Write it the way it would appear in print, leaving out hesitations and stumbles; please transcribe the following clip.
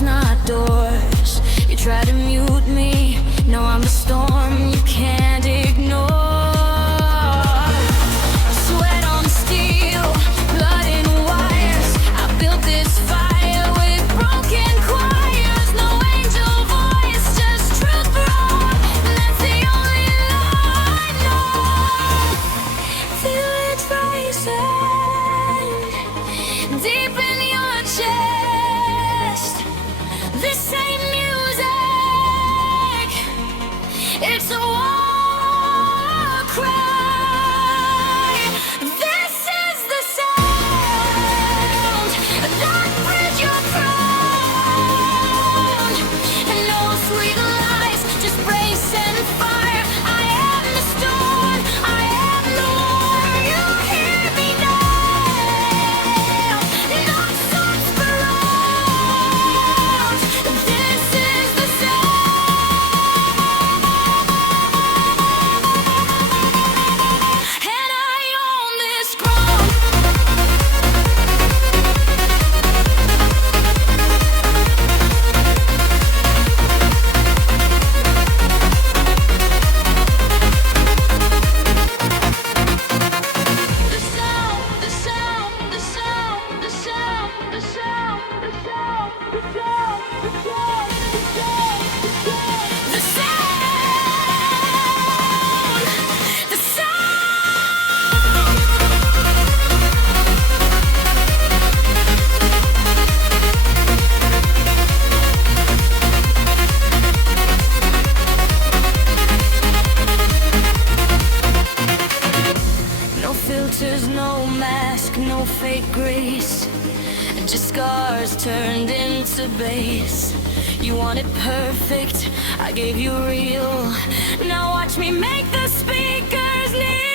walls, not doors. You try to mute me, now I'm the storm you can't ignore. Sweat on steel, blood in wires. I built this fire with broken choirs. No angel voice, just truth raw. That's the only law I know. Feel it rising deep in your chest. This ain't music, it's a war cry. This is the sound that bred your crown. And no sweet lies, just brace and fire. I am the storm, I am the war. You hear me now, no songs for us. This is the sound, and I own this ground. The sound, the sound, the sound, the sound, the sound, the sound, the sound, the sound, the sound, the No filters, no mask, no fake grace. Just scars turned into bass. You wanted perfect, I gave you real. Now watch me make the speakers kneel.